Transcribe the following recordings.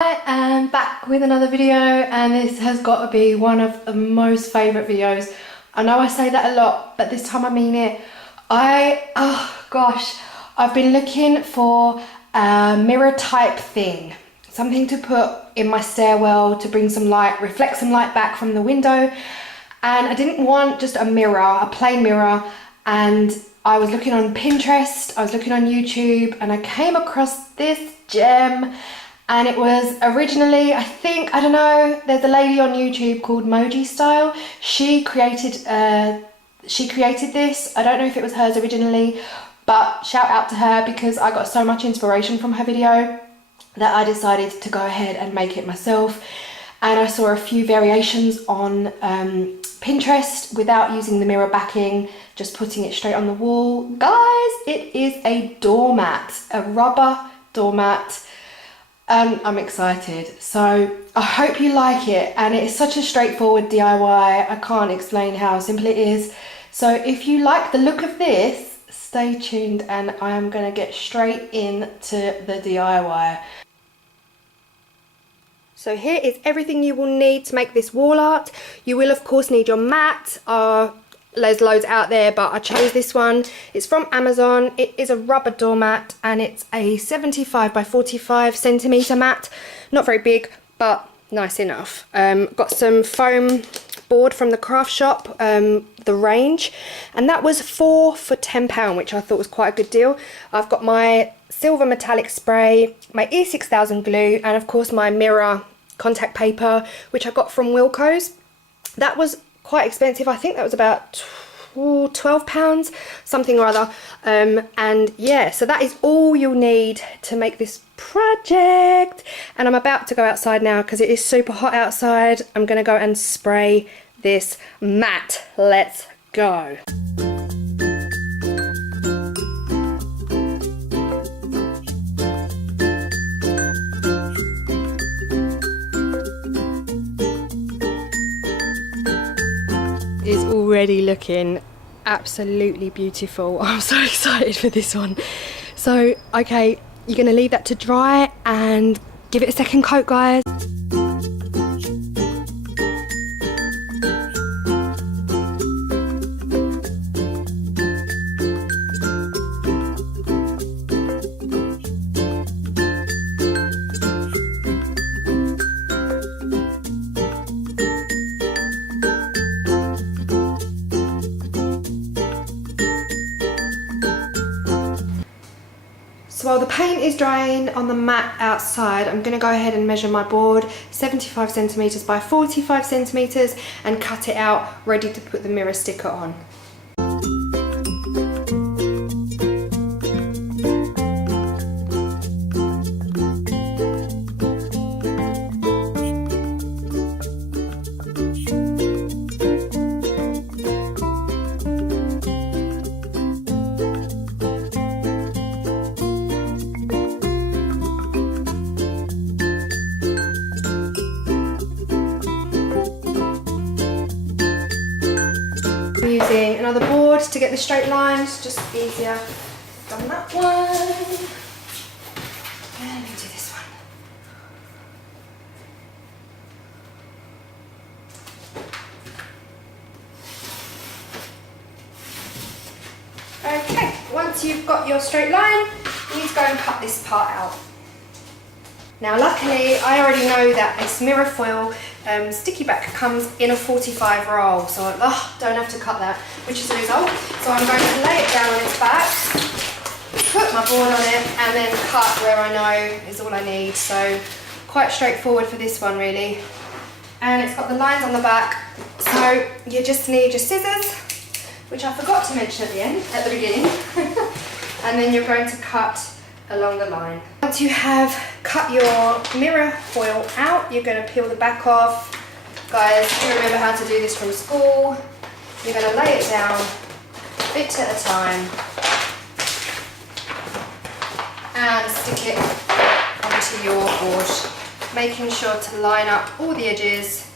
I am back with another video, and this has got to be one of the most favourite videos. I know I say that a lot, but this time I mean it. I've been looking for a mirror type thing, something to put in my stairwell to bring some light, reflect some light back from the window. And I didn't want just a mirror, a plain mirror, and I was looking on Pinterest, I was looking on YouTube, and I came across this gem. And it was originally, I don't know, there's a lady on YouTube called Mojis Style. She created this. I don't know if it was hers originally, but shout out to her because I got so much inspiration from her video that I decided to go ahead and make it myself. And I saw a few variations on Pinterest without using the mirror backing, just putting it straight on the wall. Guys, it is a doormat, a rubber doormat. I'm excited, so I hope you like it, and it's such a straightforward DIY. I can't explain how simple it is. So if you like the look of this, stay tuned and I am going to get straight into the DIY. So here is everything you will need to make this wall art. You will of course need your mat. There's loads out there, but I chose this one. It's from Amazon. It is a rubber doormat and it's a 75 by 45 centimeter mat. Not very big, but nice enough. Got some foam board from the craft shop, the range, and that was 4 for £10, which I thought was quite a good deal. I've got my silver metallic spray, my E6000 glue, and of course my mirror contact paper, which I got from Wilko's. That was quite expensive. I think that was about £12, something or other. And yeah, so that is all you'll need to make this project. And I'm about to go outside now because it is super hot outside. I'm gonna go and spray this mat. Let's go. Is already looking absolutely beautiful. I'm so excited for this one. So okay, you're gonna leave that to dry and give it a second coat, guys. So while the paint is drying on the mat outside, I'm going to go ahead and measure my board, 75 centimeters by 45 centimeters, and cut it out, ready to put the mirror sticker on. Using another board to get the straight lines, just easier on that one. And into this one. Okay, once you've got your straight line, you need to go and cut this part out. Now luckily, I already know that this mirror foil sticky back comes in a 45 roll, so I don't have to cut that, which is a result. So I'm going to lay it down on its back, put my board on it, and then cut where I know is all I need. So quite straightforward for this one really. And it's got the lines on the back, so you just need your scissors, which I forgot to mention at the beginning. And then you're going to cut along the line. Once you have cut your mirror foil out, you're going to peel the back off. Guys, you remember how to do this from school. You're going to lay it down, bit at a time, and stick it onto your board, making sure to line up all the edges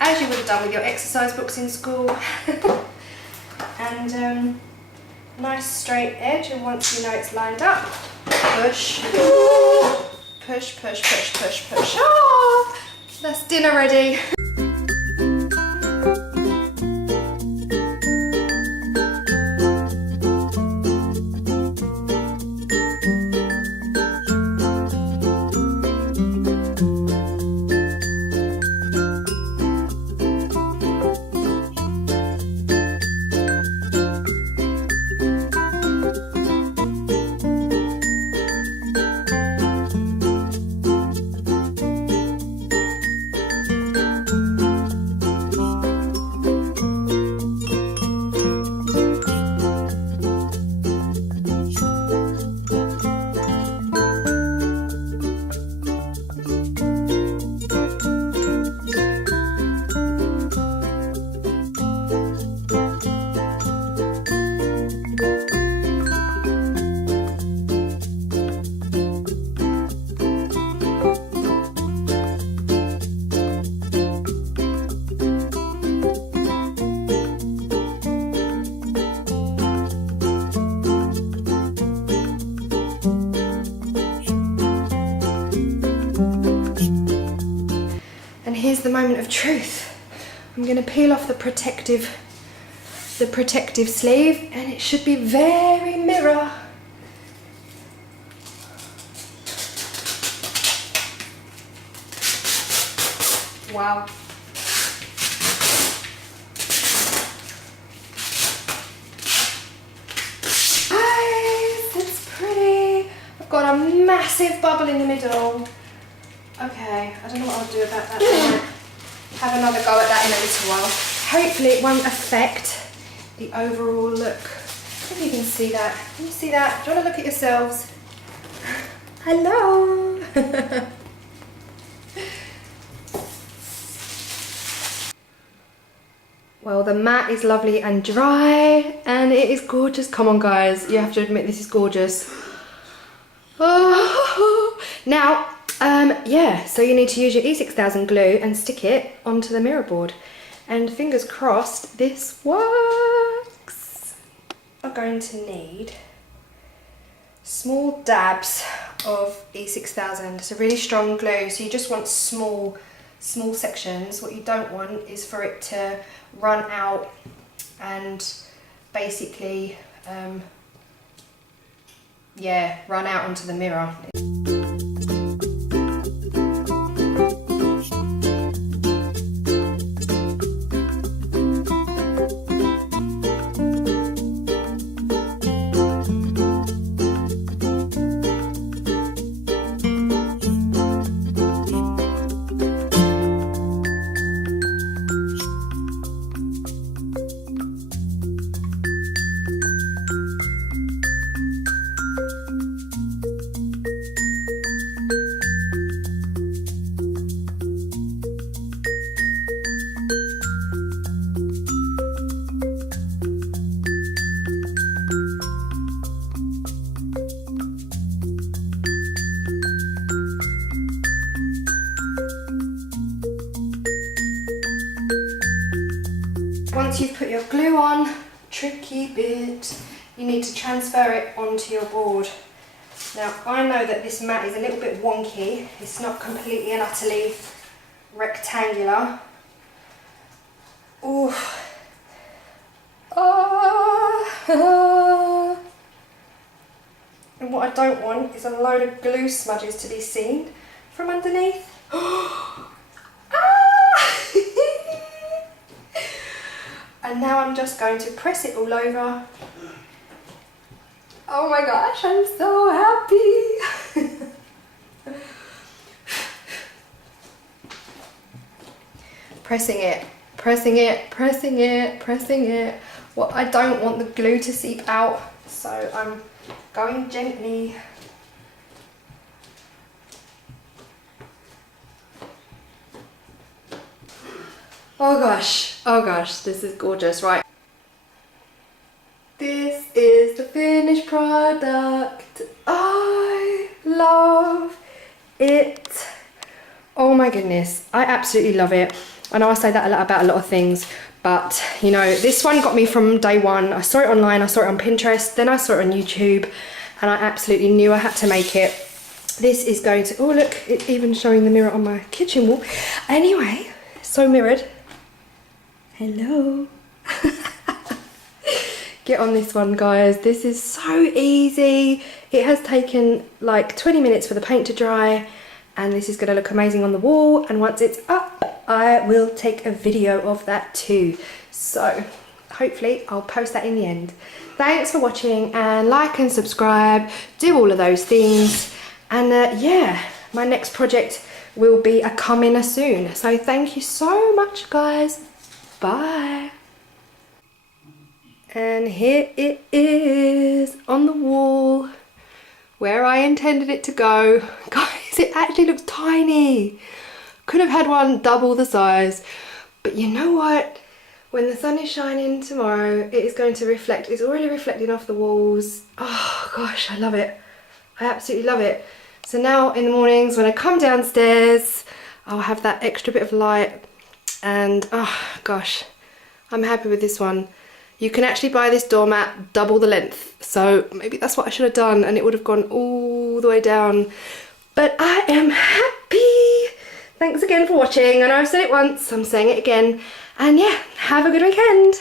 as you would have done with your exercise books in school. And nice straight edge, and once you know it's lined up, push, Push, push, push, push, push. Ah, that's dinner ready. Here's the moment of truth. I'm going to peel off the protective sleeve, and it should be very mirror. Wow. Guys, it's pretty. I've got a massive bubble in the middle. Okay, I don't know what I'll do about that. I might have another go at that in a little while. Hopefully it won't affect the overall look. If you can see that. Can you see that? Do you want to look at yourselves? Hello! Well, the mat is lovely and dry, and it is gorgeous. Come on guys, you have to admit this is gorgeous. Oh. Now, yeah, so you need to use your E6000 glue and stick it onto the mirror board. And fingers crossed, this works. I'm going to need small dabs of E6000. It's a really strong glue, so you just want small sections. What you don't want is for it to run out and basically, yeah, run out onto the mirror. Once you've put your glue on, tricky bit, you need to transfer it onto your board. Now, I know that this mat is a little bit wonky. It's not completely and utterly rectangular. Ooh. Ah. And what I don't want is a load of glue smudges to be seen from underneath. And now I'm just going to press it all over. Oh my gosh, I'm so happy. Pressing it, pressing it, pressing it, pressing it. Well, I don't want the glue to seep out, so I'm going gently. Oh gosh, this is gorgeous, right? This is the finished product. I love it. Oh my goodness, I absolutely love it. I know I say that about a lot of things, but you know, this one got me from day one. I saw it online, I saw it on Pinterest, then I saw it on YouTube, and I absolutely knew I had to make it. this is going to, oh look, it's even showing the mirror on my kitchen wall. Anyway, so mirrored. Hello. Get on this one, guys. This is so easy. It has taken like 20 minutes for the paint to dry, and this is going to look amazing on the wall. And once it's up, I will take a video of that too. So hopefully I'll post that in the end. Thanks for watching, and like and subscribe, do all of those things. And yeah, my next project will be a coming soon. So thank you so much, guys. Bye. And here it is on the wall where I intended it to go. Guys, it actually looks tiny. Could have had one double the size. But you know what? When the sun is shining tomorrow, it is going to reflect. It's already reflecting off the walls. Oh gosh, I love it. I absolutely love it. So now in the mornings when I come downstairs, I'll have that extra bit of light. And oh gosh, I'm happy with this one. You can actually buy this doormat double the length, so maybe that's what I should have done, and it would have gone all the way down. But I am happy. Thanks again for watching. I know I've said it once, I'm saying it again. And yeah, have a good weekend.